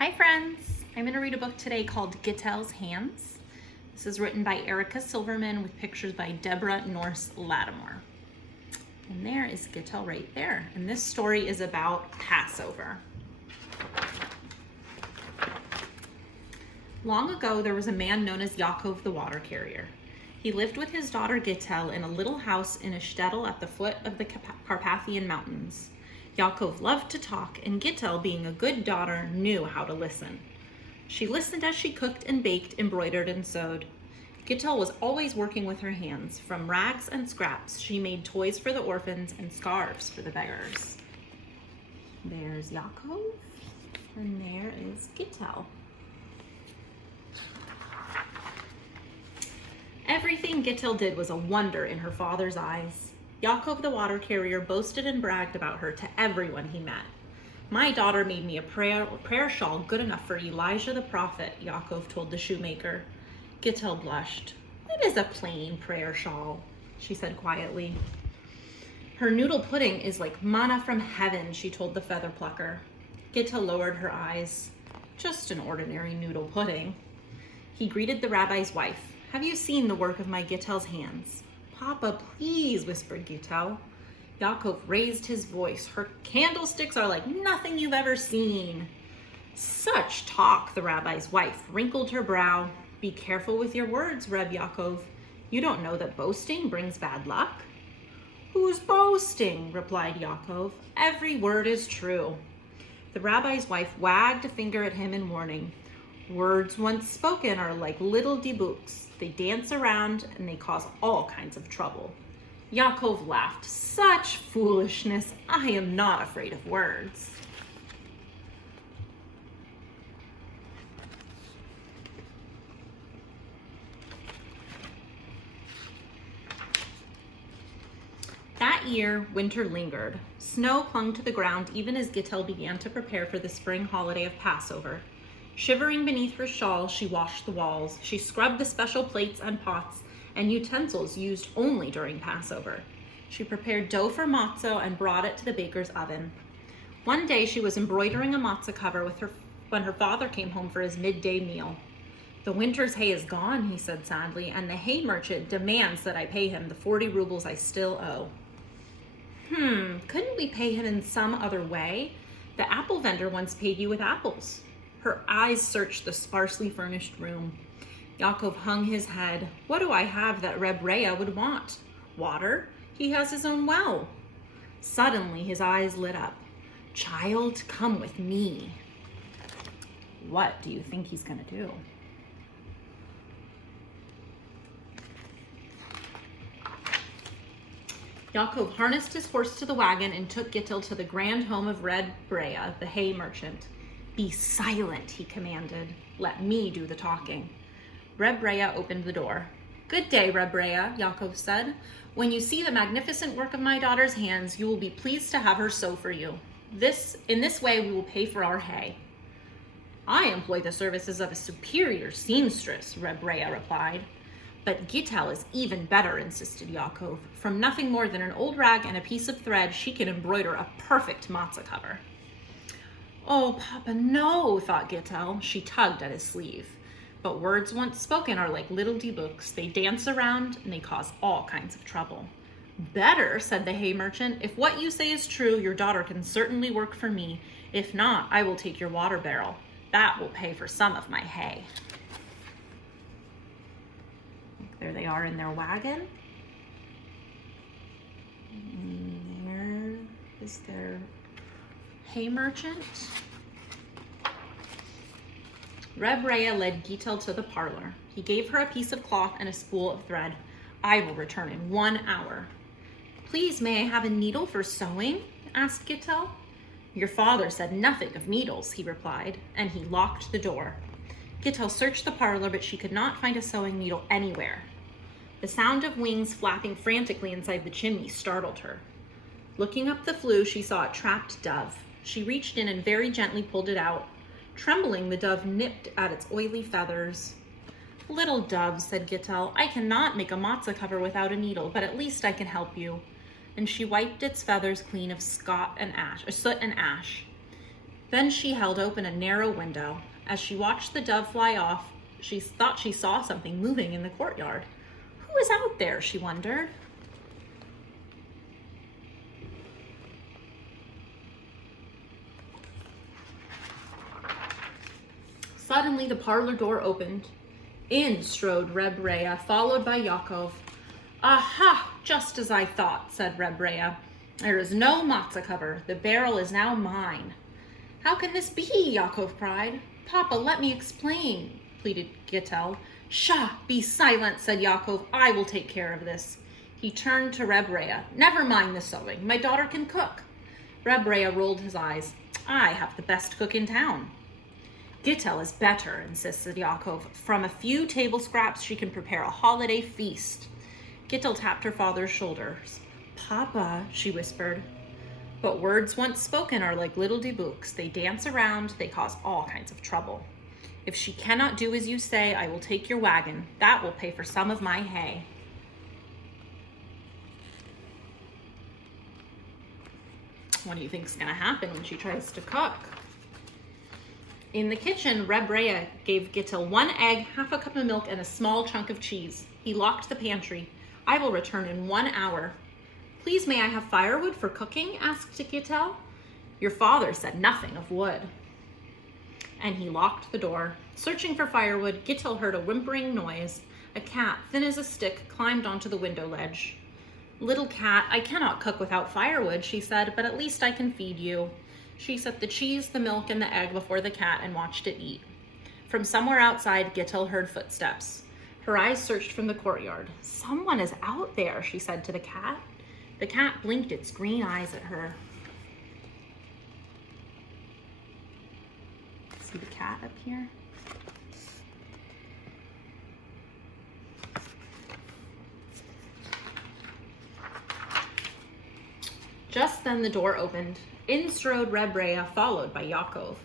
Hi friends, I'm going to read a book today called Gittel's Hands. This is written by Erica Silverman with pictures by Deborah Norse Lattimore. And there is Gittel right there. And this story is about Passover. Long ago, there was a man known as Yaakov the water carrier. He lived with his daughter Gittel in a little house in a shtetl at the foot of the Carpathian Mountains. Yaakov loved to talk, and Gittel, being a good daughter, knew how to listen. She listened as she cooked and baked, embroidered and sewed. Gittel was always working with her hands. From rags and scraps, she made toys for the orphans and scarves for the beggars. There's Yaakov, and there is Gittel. Everything Gittel did was a wonder in her father's eyes. Yaakov the water carrier boasted and bragged about her to everyone he met. "My daughter made me a prayer shawl good enough for Elijah the prophet," Yaakov told the shoemaker. Gittel blushed. "It is a plain prayer shawl," she said quietly. "Her noodle pudding is like manna from heaven," she told the feather plucker. Gittel lowered her eyes. "Just an ordinary noodle pudding." He greeted the rabbi's wife. "Have you seen the work of my Gittel's hands?" "Papa, please," whispered Gittel. Yaakov raised his voice. "Her candlesticks are like nothing you've ever seen." "Such talk," the rabbi's wife wrinkled her brow. "Be careful with your words, Reb Yaakov. You don't know that boasting brings bad luck?" "Who's boasting?" replied Yaakov. "Every word is true." The rabbi's wife wagged a finger at him in warning. "Words once spoken are like little dibuks. They dance around and they cause all kinds of trouble." Yaakov laughed. "Such foolishness! I am not afraid of words." That year, winter lingered. Snow clung to the ground even as Gittel began to prepare for the spring holiday of Passover. Shivering beneath her shawl, she washed the walls. She scrubbed the special plates and pots and utensils used only during Passover. She prepared dough for matzah and brought it to the baker's oven. One day she was embroidering a matzah cover when her father came home for his midday meal. "The winter's hay is gone," he said sadly, "and the hay merchant demands that I pay him the 40 rubles I still owe." Couldn't we pay him in some other way? The apple vendor once paid you with apples." Her eyes searched the sparsely furnished room. Yaakov hung his head. "What do I have that Reb Reah would want? Water? He has his own well." Suddenly his eyes lit up. "Child, come with me." What do you think he's going to do? Yaakov harnessed his horse to the wagon and took Gittel to the grand home of Reb Reah, the hay merchant. "Be silent," he commanded. "Let me do the talking." Reb Reah opened the door. "Good day, Reb Reah," Yaakov said. "When you see the magnificent work of my daughter's hands, you will be pleased to have her sew for you. In this way, we will pay for our hay." "I employ the services of a superior seamstress," Reb Reah replied. "But Gittel is even better," insisted Yaakov. "From nothing more than an old rag and a piece of thread, she can embroider a perfect matzah cover." "Oh, Papa, no," thought Gittel. She tugged at his sleeve. "But words once spoken are like little dibuks. They dance around and they cause all kinds of trouble." "Better," said the hay merchant. "If what you say is true, your daughter can certainly work for me. If not, I will take your water barrel. That will pay for some of my hay." There they are in their wagon. And there is their hay merchant. Reb Reah led Gittel to the parlor. He gave her a piece of cloth and a spool of thread. "I will return in 1 hour." "Please, may I have a needle for sewing?" asked Gittel. "Your father said nothing of needles," he replied, and he locked the door. Gittel searched the parlor, but she could not find a sewing needle anywhere. The sound of wings flapping frantically inside the chimney startled her. Looking up the flue, she saw a trapped dove. She reached in and very gently pulled it out. Trembling, the dove nipped at its oily feathers. "Little dove," said Gittel, "I cannot make a matzah cover without a needle, but at least I can help you." And she wiped its feathers clean of soot and ash. Then she held open a narrow window. As she watched the dove fly off, she thought she saw something moving in the courtyard. Who is out there, she wondered. Suddenly the parlor door opened. In strode Reb Rhea, followed by Yaakov. Aha, just as I thought, said Reb Rhea. There is no matzah cover. The barrel is now mine. How can this be? Yaakov cried. Papa, let me explain, pleaded Gittel. Shah, be silent, said Yaakov. I will take care of this. He turned to Reb Rhea. Never mind the sewing. My daughter can cook. Reb Rhea rolled his eyes. I have the best cook in town. Gittel is better, insisted Yaakov. From a few table scraps, she can prepare a holiday feast. Gittel tapped her father's shoulders. Papa, she whispered. But words once spoken are like little debooks. They dance around, they cause all kinds of trouble. If she cannot do as you say, I will take your wagon. That will pay for some of my hay. What do you think's gonna happen when she tries to cook? In the kitchen, Reb Rhea gave Gittel 1 egg, half a cup of milk, and a small chunk of cheese. He locked the pantry. I will return in 1 hour. Please, may I have firewood for cooking? Asked Gittel. Your father said nothing of wood. And he locked the door. Searching for firewood, Gittel heard a whimpering noise. A cat, thin as a stick, climbed onto the window ledge. Little cat, I cannot cook without firewood, she said, but at least I can feed you. She set the cheese, the milk, and the egg before the cat and watched it eat. From somewhere outside, Gittel heard footsteps. Her eyes searched from the courtyard. Someone is out there, she said to the cat. The cat blinked its green eyes at her. See the cat up here? Just then the door opened. In strode Reb Rhea, followed by Yaakov.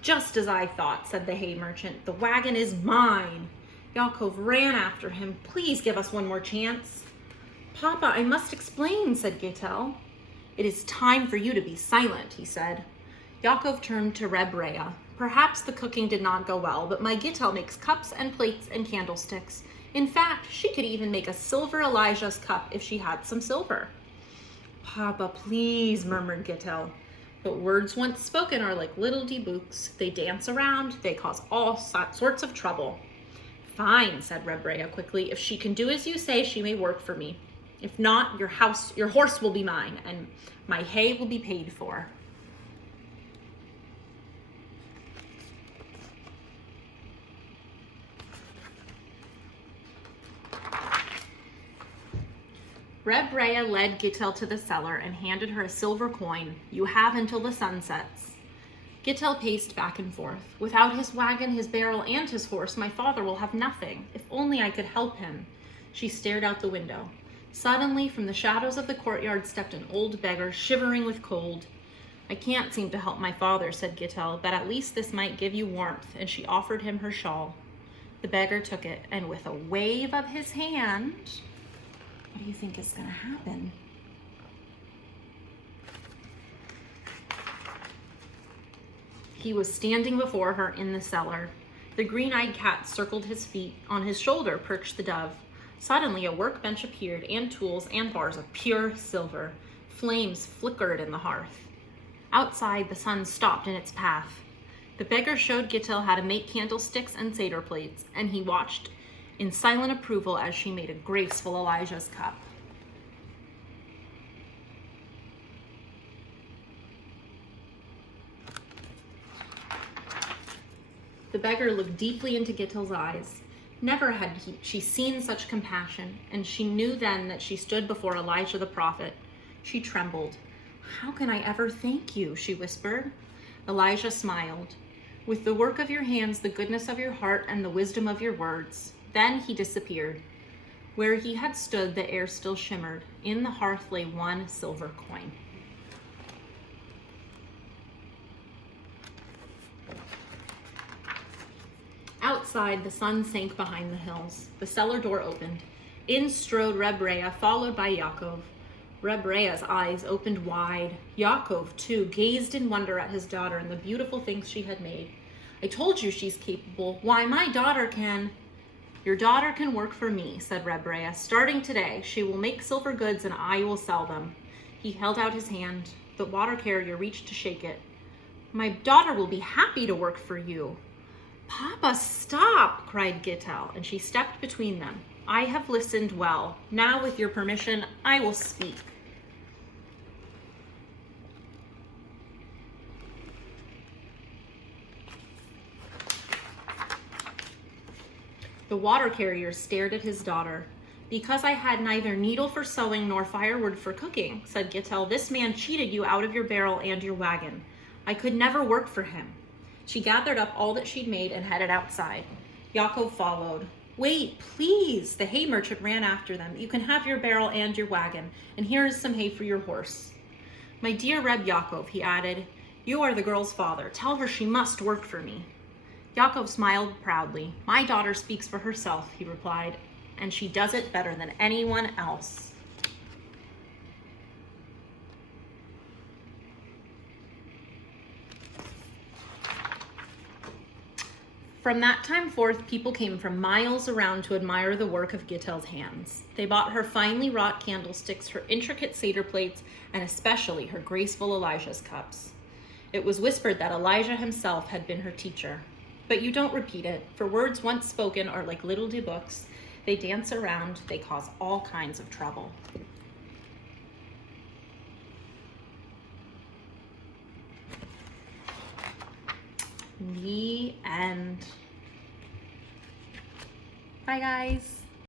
Just as I thought, said the hay merchant. The wagon is mine. Yaakov ran after him. Please give us one more chance. Papa, I must explain, said Gittel. It is time for you to be silent, he said. Yaakov turned to Reb Rhea. Perhaps the cooking did not go well, but my Gittel makes cups and plates and candlesticks. In fact, she could even make a silver Elijah's cup if she had some silver. Papa, please, murmured Gittel. But words once spoken are like little debooks. They dance around, they cause all sorts of trouble. Fine, said Reb Rhea quickly. If she can do as you say, she may work for me. If not, your horse will be mine, and my hay will be paid for. Reb Rhea led Gittel to the cellar and handed her a silver coin. You have until the sun sets. Gittel paced back and forth. Without his wagon, his barrel, and his horse, my father will have nothing. If only I could help him. She stared out the window. Suddenly, from the shadows of the courtyard stepped an old beggar, shivering with cold. I can't seem to help my father, said Gittel, but at least this might give you warmth, and she offered him her shawl. The beggar took it, and with a wave of his hand... What do you think is going to happen? He was standing before her in the cellar. The green-eyed cat circled his feet. On his shoulder perched the dove. Suddenly a workbench appeared, and tools and bars of pure silver. Flames flickered in the hearth. Outside, the sun stopped in its path. The beggar showed Gittel how to make candlesticks and seder plates, and he watched in silent approval as she made a graceful Elijah's cup. The beggar looked deeply into Gittel's eyes. Never had she seen such compassion, and she knew then that she stood before Elijah the prophet. She trembled. How can I ever thank you? She whispered. Elijah smiled. With the work of your hands, the goodness of your heart, and the wisdom of your words. Then he disappeared. Where he had stood, the air still shimmered. In the hearth lay 1 silver coin. Outside, the sun sank behind the hills. The cellar door opened. In strode Reb Rhea, followed by Yaakov. Reb Rea's eyes opened wide. Yaakov, too, gazed in wonder at his daughter and the beautiful things she had made. I told you she's capable. Why, my daughter can... Your daughter can work for me, said Reb Rea. Starting today, she will make silver goods and I will sell them. He held out his hand. The water carrier reached to shake it. My daughter will be happy to work for you. Papa, stop, cried Gittel, and she stepped between them. I have listened well. Now, with your permission, I will speak. The water carrier stared at his daughter. Because I had neither needle for sewing nor firewood for cooking, said Gittel, this man cheated you out of your barrel and your wagon. I could never work for him. She gathered up all that she'd made and headed outside. Yaakov followed. Wait, please, the hay merchant ran after them. You can have your barrel and your wagon, and here is some hay for your horse. My dear Reb Yaakov, he added, you are the girl's father. Tell her she must work for me. Yaakov smiled proudly. My daughter speaks for herself, he replied, and she does it better than anyone else. From that time forth, people came from miles around to admire the work of Gittel's hands. They bought her finely wrought candlesticks, her intricate Seder plates, and especially her graceful Elijah's cups. It was whispered that Elijah himself had been her teacher. But you don't repeat it, for words once spoken are like little books. They dance around, they cause all kinds of trouble. The end. Bye, guys.